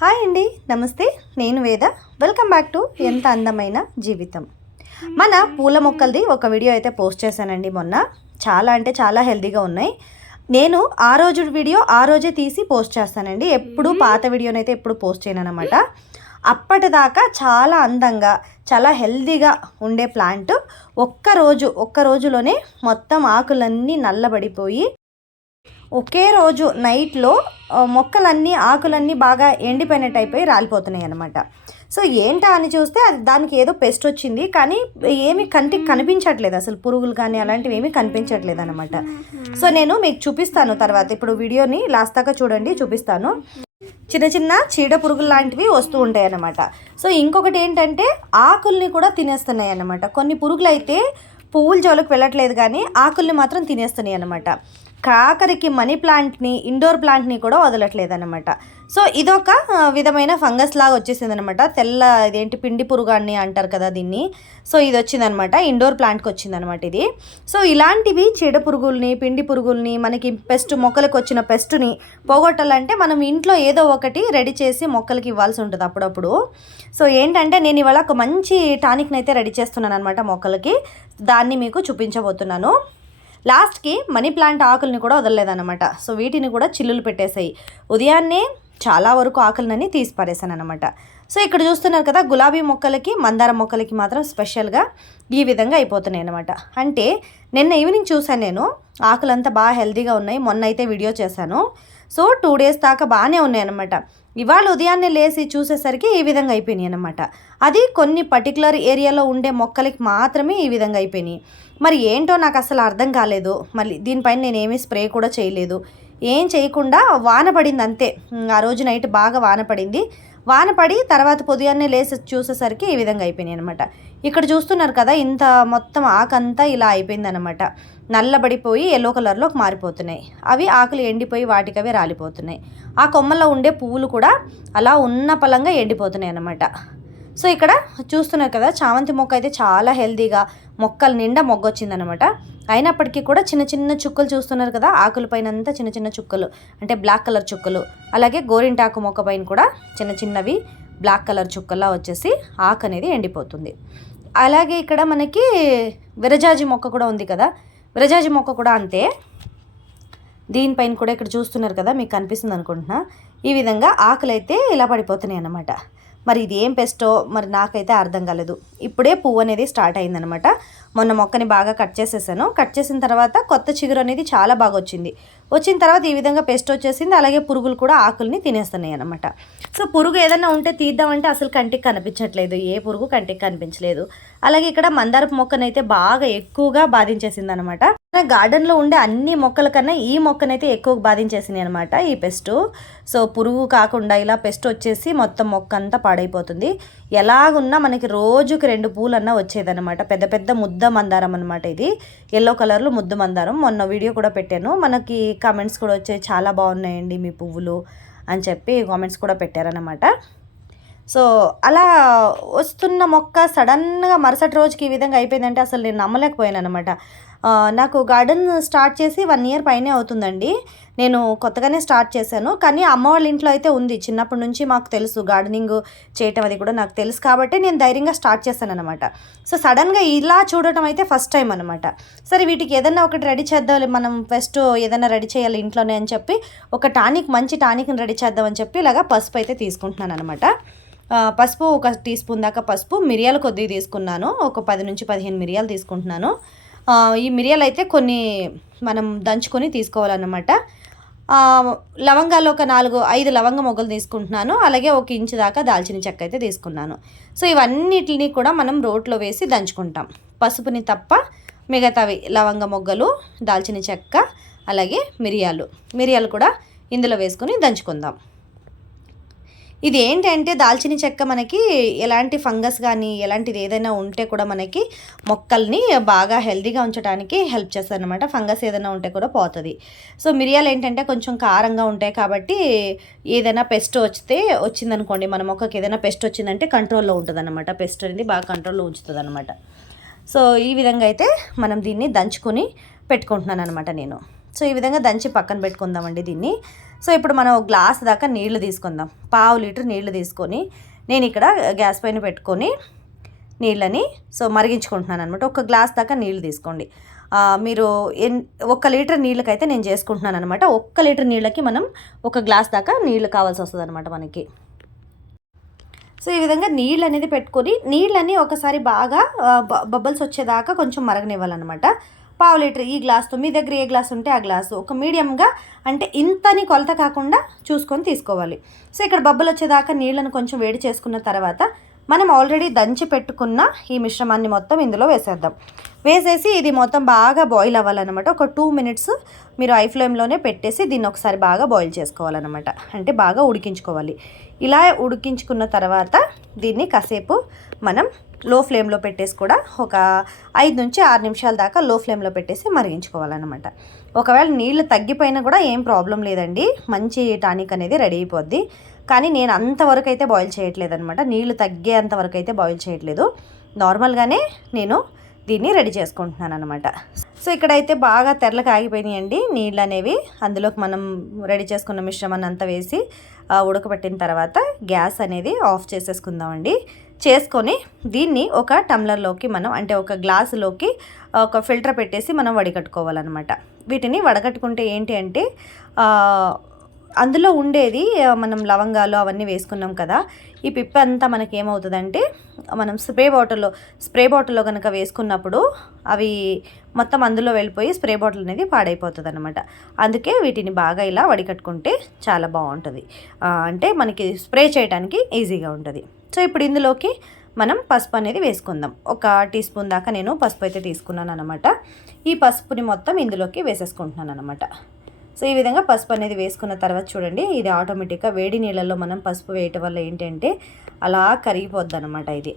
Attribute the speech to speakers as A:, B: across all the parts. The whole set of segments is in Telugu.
A: హాయ్ అండి నమస్తే. నేను వేద. వెల్కమ్ బ్యాక్ టు ఎంత అందమైన జీవితం. మన పూల మొక్కలది ఒక వీడియో అయితే పోస్ట్ చేశానండి మొన్న. చాలా అంటే చాలా హెల్తీగా ఉన్నాయి. నేను ఆ రోజు వీడియో ఆ రోజే తీసి పోస్ట్ చేస్తానండి. ఎప్పుడు పాత వీడియోనైతే ఎప్పుడు పోస్ట్ చేయను అనమాట అప్పటిదాకా చాలా అందంగా చాలా హెల్తీగా ఉండే ప్లాంట్ ఒక్క రోజు ఒక్క రోజులోనే మొత్తం ఆకులన్నీ నల్లబడిపోయి ఒకే రోజు నైట్లో మొక్కలన్నీ ఆకులన్నీ బాగా ఎండిపోయినట్టు అయిపోయి రాలిపోతున్నాయి అనమాట సో ఏంటా అని చూస్తే అది దానికి ఏదో పెస్ట్ వచ్చింది కానీ ఏమి కంటికి కనిపించట్లేదు. అసలు పురుగులు కానీ అలాంటివి ఏమీ కనిపించట్లేదు అనమాట సో నేను మీకు చూపిస్తాను తర్వాత. ఇప్పుడు వీడియోని లాస్ట్ దాకా చూడండి చూపిస్తాను. చిన్న చిన్న చీడ పురుగులు లాంటివి వస్తూ ఉంటాయి అన్నమాట సో ఇంకొకటి ఏంటంటే ఆకుల్ని కూడా తినేస్తున్నాయి అన్నమాట కొన్ని పురుగులు అయితే పువ్వుల జోలకు వెళ్ళట్లేదు కానీ ఆకుల్ని మాత్రం తినేస్తున్నాయి అన్నమాట కాకరికి మనీ ప్లాంట్ని ఇండోర్ ప్లాంట్ని కూడా వదలట్లేదన్నమాట. సో ఇదొక విధమైన ఫంగస్ లాగా వచ్చేసింది అనమాట తెల్ల ఇదేంటి పిండి పురుగాన్ని అంటారు కదా దీన్ని. సో ఇది వచ్చిందనమాట ఇండోర్ ప్లాంట్కి వచ్చిందనమాట ఇది. సో ఇలాంటివి చీడ పురుగుల్ని పిండి పురుగుల్ని మనకి పెస్ట్ మొక్కలకు వచ్చిన పెస్ట్ని పోగొట్టాలంటే మనం ఇంట్లో ఏదో ఒకటి రెడీ చేసి మొక్కలకి ఇవ్వాల్సి ఉంటుంది అప్పుడప్పుడు. సో ఏంటంటే నేను ఇవాళ ఒక మంచి టానిక్ని అయితే రెడీ చేస్తున్నాను అనమాట మొక్కలకి. దాన్ని మీకు చూపించబోతున్నాను. లాస్ట్కి మనీ ప్లాంట్ ఆకుల్ని కూడా వదలలేదన్నమాట. సో వీటిని కూడా చిల్లులు పెట్టేసాయి. ఉదయాన్నే చాలా వరకు ఆకులనని తీసి పారేసాను అనమాట సో ఇక్కడ చూస్తున్నారు కదా గులాబీ మొక్కలకి మందార మొక్కలకి మాత్రం స్పెషల్గా ఈ విధంగా అయిపోతున్నాయి అనమాట అంటే నిన్న ఈవినింగ్ చూశాను నేను ఆకులంతా బాగా హెల్తీగా ఉన్నాయి. మొన్న అయితే వీడియో చేశాను. సో టూ డేస్ దాకా బాగానే ఉన్నాయన్నమాట. ఇవాళ ఉదయాన్నే లేచి చూసేసరికి ఈ విధంగా అయిపోయినాయి అనమాట అది కొన్ని పర్టికులర్ ఏరియాలో ఉండే మొక్కలకి మాత్రమే ఈ విధంగా అయిపోయినాయి. మరి ఏంటో నాకు అసలు అర్థం కాలేదు. మళ్ళీ దీనిపైన నేను ఏమీ స్ప్రే కూడా చేయలేదు. ఏం చేయకుండా వాన పడింది అంతే. ఆ రోజు నైట్ బాగా వాన పడింది. వాన పడి తర్వాత పొద్దున్నే లేసి చూసేసరికి ఈ విధంగా అయిపోయినాయి అనమాట ఇక్కడ చూస్తున్నారు కదా ఇంత మొత్తం ఆకంతా ఇలా అయిపోయిందనమాట నల్లబడిపోయి ఎల్లో కలర్లోకి మారిపోతున్నాయి. అవి ఆకులు ఎండిపోయి వాటికి రాలిపోతున్నాయి. ఆ కొమ్మల్లో ఉండే పువ్వులు కూడా అలా ఉన్న పలంగా ఎండిపోతున్నాయి అనమాట సో ఇక్కడ చూస్తున్నారు కదా చామంతి మొక్క అయితే చాలా హెల్తీగా మొక్కల నిండా మొగ్గ వచ్చిందనమాట అయినప్పటికీ కూడా చిన్న చిన్న చుక్కలు చూస్తున్నారు కదా ఆకుల పైన అంతా చిన్న చిన్న చుక్కలు అంటే బ్లాక్ కలర్ చుక్కలు అలాగే గోరింటాకు మొక్క పైన కూడా చిన్న చిన్నవి బ్లాక్ కలర్ చుక్కల్లా వచ్చేసి ఆకు అనేది ఎండిపోతుంది. అలాగే ఇక్కడ మనకి విరజాజి మొక్క కూడా ఉంది కదా. విరజాజి మొక్క కూడా అంతే. దీనిపైన కూడా ఇక్కడ చూస్తున్నారు కదా మీకు కనిపిస్తుంది అనుకుంటున్నా. ఈ విధంగా ఆకులు అయితే ఇలా పడిపోతున్నాయి అన్నమాట. మరి ఇది ఏం పెస్టో మరి నాకైతే అర్థం కాలేదు. ఇప్పుడే పువ్వు అనేది స్టార్ట్ అయిందనమాట మొన్న మొక్కని బాగా కట్ చేసేసాను. కట్ చేసిన తర్వాత కొత్త చిగురు అనేది చాలా బాగా వచ్చింది. వచ్చిన తర్వాత ఈ విధంగా పెస్ట్ వచ్చేసింది. అలాగే పురుగులు కూడా ఆకుల్ని తినేస్తున్నాయి అనమాట సో పురుగు ఏదైనా ఉంటే తీద్దామంటే అసలు కంటికి కనిపించట్లేదు. ఏ పురుగు కంటికి కనిపించలేదు. అలాగే ఇక్కడ మందారపు మొక్కనైతే బాగా ఎక్కువగా బాధించేసింది అనమాట గార్డెన్లో ఉండే అన్ని మొక్కల కన్నా ఈ మొక్కనైతే ఎక్కువ బాధించేసింది అనమాట ఈ పెస్ట్. సో పురుగు కాకుండా ఇలా పెస్ట్ వచ్చేసి మొత్తం మొక్క అంతా పాడైపోతుంది. ఎలాగున్నా మనకి రోజుకి రెండు పూలన్నా వచ్చేదన్నమాట. పెద్ద పెద్ద ముద్ద మందారం అనమాట ఇది. ఎల్లో కలర్లో ముద్ద మందారం. మొన్న వీడియో కూడా పెట్టాను. మనకి కామెంట్స్ కూడా వచ్చాయి. చాలా బాగున్నాయండి మీ పువ్వులు అని చెప్పి కామెంట్స్ కూడా పెట్టారనమాట సో అలా వస్తున్న మొక్క సడన్గా మరుసటి రోజుకి ఈ విధంగా అయిపోయిందంటే అసలు నేను నమ్మలేకపోయాను అనమాట నాకు గార్డెన్ స్టార్ట్ చేసి వన్ ఇయర్ పైనే అవుతుందండి. నేను కొత్తగానే స్టార్ట్ చేశాను. కానీ అమ్మ వాళ్ళ ఇంట్లో అయితే ఉంది. చిన్నప్పటి నుంచి మాకు తెలుసు. గార్డెనింగ్ చేయటం అది కూడా నాకు తెలుసు. కాబట్టి నేను ధైర్యంగా స్టార్ట్ చేశాను అనమాట సో సడన్గా ఇలా చూడటం అయితే ఫస్ట్ టైం అనమాట సరే వీటికి ఏదైనా ఒకటి రెడీ చేద్దాం. మనం ఫస్ట్ ఏదైనా రెడీ చేయాలి ఇంట్లోనే అని చెప్పి ఒక టానిక్ మంచి టానిక్ని రెడీ చేద్దామని చెప్పి ఇలాగా పసుపు అయితే తీసుకుంటున్నాను అనమాట పసుపు ఒక టీ స్పూన్ దాకా పసుపు మిరియాలు కొద్దిగా తీసుకున్నాను. ఒక పది నుంచి పదిహేను మిరియాలు తీసుకుంటున్నాను. ఈ మిరియాలు అయితే కొన్ని మనం దంచుకొని తీసుకోవాలన్నమాట. లవంగాలు ఒక నాలుగు ఐదు లవంగ మొగ్గలు తీసుకుంటున్నాను. అలాగే ఒక ఇంచు దాకా దాల్చిన చెక్క అయితే తీసుకున్నాను. సో ఇవన్నిటిని కూడా మనం రోట్లో వేసి దంచుకుంటాం. పసుపుని తప్ప మిగతావి లవంగ మొగ్గలు దాల్చిన చెక్క అలాగే మిరియాలు. మిరియాలు కూడా ఇందులో వేసుకొని దంచుకుందాం. ఇది ఏంటంటే దాల్చిన చెక్క మనకి ఎలాంటి ఫంగస్ కానీ ఎలాంటిది ఏదైనా ఉంటే కూడా మనకి మొక్కల్ని బాగా హెల్దీగా ఉంచడానికి హెల్ప్ చేస్తుంది అనమాట ఫంగస్ ఏదైనా ఉంటే కూడా పోతుంది. సో మిరియాలు ఏంటంటే కొంచెం కారంగా ఉంటాయి కాబట్టి ఏదైనా పెస్ట్ వస్తే వచ్చిందనుకోండి మన మొక్కకి ఏదైనా పెస్ట్ వచ్చిందంటే కంట్రోల్లో ఉంటుంది అనమాట పెస్ట్ అనేది బాగా కంట్రోల్లో ఉంచుతుంది అనమాట సో ఈ విధంగా అయితే మనం దీన్ని దంచుకొని పెట్టుకుంటున్నాను అనమాట నేను. సో ఈ విధంగా దంచి పక్కన పెట్టుకుందామండి దీన్ని. సో ఇప్పుడు మనం గ్లాస్ దాకా నీళ్ళు తీసుకుందాం. పావు లీటర్ నీళ్ళు తీసుకొని నేను ఇక్కడ గ్యాస్ పైన పెట్టుకొని నీళ్ళని సో మరిగించుకుంటున్నాను అనమాట ఒక గ్లాస్ దాకా నీళ్ళు తీసుకోండి. మీరు ఎన్ ఒక్క లీటర్ నీళ్ళకైతే నేను చేసుకుంటున్నాను అనమాట ఒక్క లీటర్ నీళ్ళకి మనం ఒక గ్లాస్ దాకా నీళ్ళు కావాల్సి వస్తుంది అనమాట మనకి. సో ఈ విధంగా నీళ్ళు అనేది పెట్టుకొని నీళ్ళని ఒకసారి బాగా ఆ, బ- వచ్చేదాకా కొంచెం మరగనివ్వాలన్నమాట. పావు లీటర్ ఈ గ్లాస్తో మీ దగ్గర ఏ గ్లాస్ ఉంటే ఆ గ్లాసు. ఒక మీడియంగా అంటే ఇంతని కొలత కాకుండా చూసుకొని తీసుకోవాలి. సో ఇక్కడ బబ్బులు వచ్చేదాకా నీళ్ళను కొంచెం వేడి చేసుకున్న తర్వాత మనం ఆల్రెడీ దంచి పెట్టుకున్న ఈ మిశ్రమాన్ని మొత్తం ఇందులో వేసేద్దాం. వేసేసి ఇది మొత్తం బాగా బాయిల్ అవ్వాలన్నమాట. ఒక టూ మినిట్స్ మీరు ఐ ఫ్లేమ్లోనే పెట్టేసి దీన్ని ఒకసారి బాగా బాయిల్ చేసుకోవాలన్నమాట. అంటే బాగా ఉడికించుకోవాలి. ఇలా ఉడికించుకున్న తర్వాత దీన్ని కాసేపు మనం లో ఫ్లేమ్లో పెట్టేసి కూడా ఒక ఐదు నుంచి ఆరు నిమిషాల దాకా లో ఫ్లేమ్లో పెట్టేసి మరిగించుకోవాలన్నమాట. ఒకవేళ నీళ్ళు తగ్గిపోయినా కూడా ఏం ప్రాబ్లం లేదండి. మంచి టానిక్ అనేది రెడీ అయిపోద్ది. కానీ నేను అంతవరకు అయితే బాయిల్ చేయట్లేదు అనమాట నీళ్ళు తగ్గేంత వరకు అయితే బాయిల్ చేయట్లేదు. నార్మల్గానే నేను దీన్ని రెడీ చేసుకుంటున్నాను అనమాట సో ఇక్కడైతే బాగా తెరలకు ఆగిపోయినాయండి. నీళ్ళు అనేవి అందులోకి మనం రెడీ చేసుకున్న మిశ్రమాన్ని అంతా వేసి ఉడకబెట్టిన తర్వాత గ్యాస్ అనేది ఆఫ్ చేసేసుకుందామండి. చేసుకొని దీన్ని ఒక టమ్లర్లోకి మనం అంటే ఒక గ్లాసులోకి ఒక ఫిల్టర్ పెట్టేసి మనం వడికట్టుకోవాలన్నమాట. వీటిని వడగట్టుకుంటే ఏంటి అంటే అందులో ఉండేది మనం లవంగాలు అవన్నీ వేసుకున్నాం కదా. ఈ పిప్ప అంతా మనకి ఏమవుతుందంటే మనం స్ప్రే బాటిల్లో స్ప్రే బాటిల్లో కనుక వేసుకున్నప్పుడు అవి మొత్తం అందులో వెళ్ళిపోయి స్ప్రే బాటిల్ అనేది పాడైపోతుంది అనమాట అందుకే వీటిని బాగా ఇలా వడికట్టుకుంటే చాలా బాగుంటుంది. అంటే మనకి స్ప్రే చేయడానికి ఈజీగా ఉంటుంది. సో ఇప్పుడు ఇందులోకి మనం పసుపు అనేది వేసుకుందాం. ఒక టీ స్పూన్ దాకా నేను పసుపు అయితే తీసుకున్నాను అనమాట ఈ పసుపుని మొత్తం ఇందులోకి వేసేసుకుంటున్నాను అనమాట సో ఈ విధంగా పసుపు అనేది వేసుకున్న తర్వాత చూడండి ఇది ఆటోమేటిక్గా వేడి నీళ్ళల్లో మనం పసుపు వేయటం వల్ల ఏంటంటే అలా కరిగిపోద్ది అనమాట ఇది.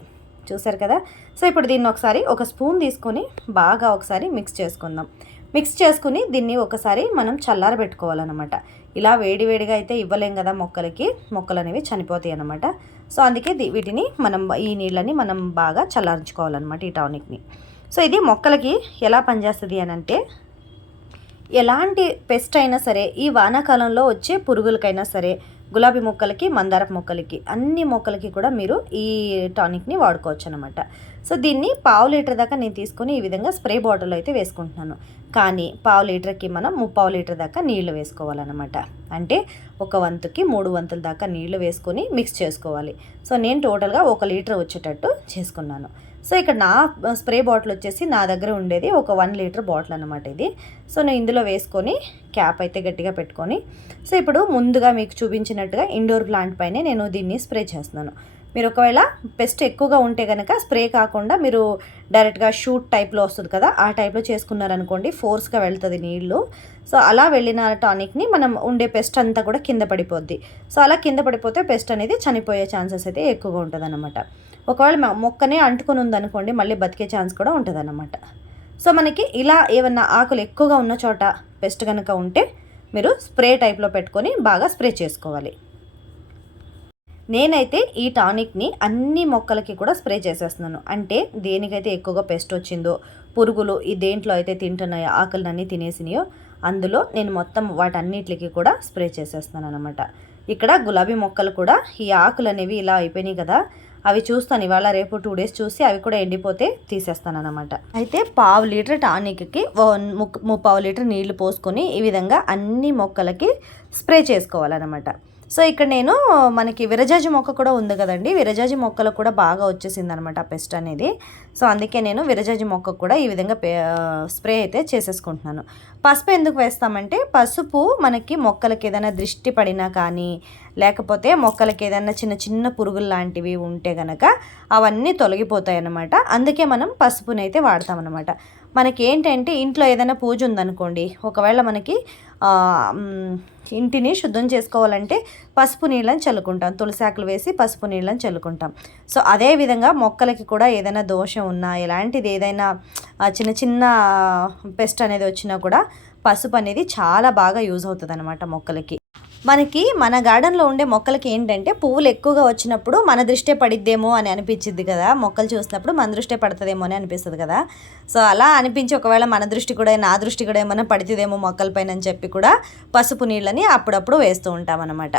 A: చూసారు కదా? సో ఇప్పుడు దీన్ని ఒకసారి ఒక స్పూన్ తీసుకొని బాగా ఒకసారి మిక్స్ చేసుకుందాం. మిక్స్ చేసుకుని దీన్ని ఒకసారి మనం చల్లారబెట్టుకోవాలన్నమాట. ఇలా వేడి వేడిగా అయితే ఇవ్వలేం కదా మొక్కలకి మొక్కలు అనేవి చనిపోతాయి అన్నమాట. సో అందుకే దీ- వీటిని మనం ఈ నీళ్ళని మనం బాగా చల్లారించుకోవాలన్నమాట ఈ టానిక్ని. సో ఇది మొక్కలకి ఎలా పనిచేస్తుంది అని అంటే ఎలాంటి పెస్ట్ అయినా సరే ఈ వానాకాలంలో వచ్చే పురుగులకైనా సరే గులాబీ మొక్కలకి మందారపు మొక్కలకి అన్ని మొక్కలకి కూడా మీరు ఈ టానిక్ని వాడుకోవచ్చు అనమాట సో దీన్ని పావు లీటర్ దాకా నేను తీసుకొని ఈ విధంగా స్ప్రే బాటిల్ అయితే వేసుకుంటున్నాను. కానీ పావు లీటర్కి మనం ముప్పావు లీటర్ దాకా నీళ్ళు వేసుకోవాలన్నమాట. అంటే ఒక వంతుకి మూడు వంతుల దాకా నీళ్ళు వేసుకొని మిక్స్ చేసుకోవాలి. సో నేను టోటల్గా ఒక లీటర్ వచ్చేటట్టు చేసుకున్నాను. సో ఇక్కడ నా స్ప్రే బాటిల్ వచ్చేసి నా దగ్గర ఉండేది ఒక వన్ లీటర్ బాటిల్ అనమాట ఇది. సో నేను ఇందులో వేసుకొని క్యాప్ అయితే గట్టిగా పెట్టుకొని సో ఇప్పుడు ముందుగా మీకు చూపించినట్టుగా ఇండోర్ ప్లాంట్ పైనే నేను దీన్ని స్ప్రే చేస్తున్నాను. మీరు ఒకవేళ పెస్ట్ ఎక్కువగా ఉంటే కనుక స్ప్రే కాకుండా మీరు డైరెక్ట్గా షూట్ టైప్లో వస్తుంది కదా ఆ టైప్లో చేసుకున్నారనుకోండి ఫోర్స్గా వెళ్తుంది నీళ్ళు. సో అలా వెళ్ళిన టానిక్ని మనం ఉండే పెస్ట్ అంతా కూడా కింద పడిపోద్ది. సో అలా కింద పడిపోతే పెస్ట్ అనేది చనిపోయే ఛాన్సెస్ అయితే ఎక్కువగా ఉంటుంది ఒకవేళ మొక్కనే అంటుకొని ఉందనుకోండి మళ్ళీ బతికే ఛాన్స్ కూడా ఉంటుంది సో మనకి ఇలా ఏమన్నా ఆకులు ఎక్కువగా ఉన్న చోట పెస్ట్ కనుక ఉంటే మీరు స్ప్రే టైప్లో పెట్టుకొని బాగా స్ప్రే చేసుకోవాలి. నేనైతే ఈ టానిక్ని అన్ని మొక్కలకి కూడా స్ప్రే చేసేస్తున్నాను. అంటే దేనికైతే ఎక్కువగా పెస్ట్ వచ్చిందో పురుగులు ఈ దేంట్లో అయితే తింటున్నాయో ఆకులన్నీ తినేసినాయో అందులో నేను మొత్తం వాటన్నిటికి కూడా స్ప్రే చేసేస్తున్నాను అనమాట ఇక్కడ గులాబీ మొక్కలు కూడా ఈ ఆకులు అనేవి ఇలా అయిపోయినాయి కదా అవి చూస్తాను. ఇవాళ రేపు టూ డేస్ చూసి అవి కూడా ఎండిపోతే తీసేస్తాను అనమాట అయితే పావు లీటర్ టానిక్కి ముప్పావు లీటర్ నీళ్ళు పోసుకొని ఈ విధంగా అన్ని మొక్కలకి స్ప్రే చేసుకోవాలన్నమాట. సో ఇక్కడ నేను మనకి విరజాజి మొక్క కూడా ఉంది కదండి. విరజాజి మొక్కలు కూడా బాగా వచ్చేసింది అనమాట పెస్ట్ అనేది. సో అందుకే నేను విరజాజి మొక్కకు కూడా ఈ విధంగా పే- స్ప్రే అయితే చేసేసుకుంటున్నాను. పసుపు ఎందుకు వేస్తామంటే పసుపు మనకి మొక్కలకి ఏదైనా దృష్టి పడినా కానీ లేకపోతే మొక్కలకి ఏదైనా చిన్న చిన్న పురుగులు లాంటివి ఉంటే గనక అవన్నీ తొలగిపోతాయి అన్నమాట అందుకే మనం పసుపునైతే వాడతామన్నమాట. మనకి ఏంటంటే ఇంట్లో ఏదైనా పూజ ఉందనుకోండి ఒకవేళ మనకి ఇంటిని శుద్ధం చేసుకోవాలంటే పసుపు నీళ్ళని చల్లుకుంటాం. తులసాకులు వేసి పసుపు నీళ్ళని చల్లుకుంటాం. సో అదే విధంగా మొక్కలకి కూడా ఏదైనా దోషం ఉన్నా ఎలాంటిది ఏదైనా చిన్న చిన్న పెస్ట్ అనేది వచ్చినా కూడా పసుపు అనేది చాలా బాగా యూజ్ అవుతుంది అనమాట మొక్కలకి. మనకి మన గార్డెన్లో ఉండే మొక్కలకి ఏంటంటే పువ్వులు ఎక్కువగా వచ్చినప్పుడు మన దృష్టే పడిద్దేమో అని అనిపించింది కదా. మొక్కలు చూసినప్పుడు మన దృష్టే పడుతుందేమో అని అనిపిస్తుంది కదా. సో అలా అనిపించి ఒకవేళ మన దృష్టి కూడా నా దృష్టి కూడా ఏమైనా పడుతుందేమో మొక్కలపైన అని చెప్పి కూడా పసుపు నీళ్ళని అప్పుడప్పుడు వేస్తూ ఉంటాం అనమాట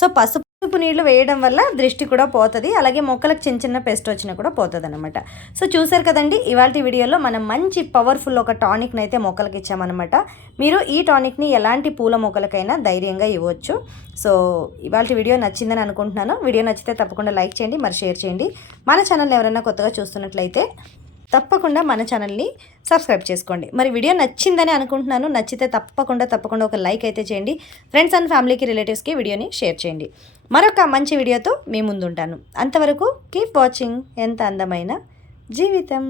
A: సో పసుపు పసుపు నీళ్ళు వేయడం వల్ల దృష్టి కూడా పోతుంది. అలాగే మొక్కలకు చిన్న చిన్న పెస్ట్ వచ్చినా కూడా పోతుంది అనమాట సో చూసారు కదండి ఇవాళ వీడియోలో మనం మంచి పవర్ఫుల్ ఒక టానిక్ని అయితే మొక్కలకి ఇచ్చామన్నమాట. మీరు ఈ టానిక్ని ఎలాంటి పూల మొక్కలకైనా ధైర్యంగా ఇవ్వచ్చు. సో ఇవాళ వీడియో నచ్చిందని అనుకుంటున్నాను. వీడియో నచ్చితే తప్పకుండా లైక్ చేయండి మరి షేర్ చేయండి. మన ఛానల్ ఎవరైనా కొత్తగా చూస్తున్నట్లయితే తప్పకుండా మన ఛానల్ని సబ్స్క్రైబ్ చేసుకోండి. మరి వీడియో నచ్చిందని అనుకుంటున్నాను నచ్చితే తప్పకుండా తప్పకుండా ఒక లైక్ అయితే చేయండి. ఫ్రెండ్స్ అండ్ ఫ్యామిలీకి రిలేటివ్స్కి వీడియోని షేర్ చేయండి. మరొక మంచి వీడియోతో మీ ముందుంటాను. అంతవరకు కీప్ వాచింగ్ ఎంత అందమైన జీవితం.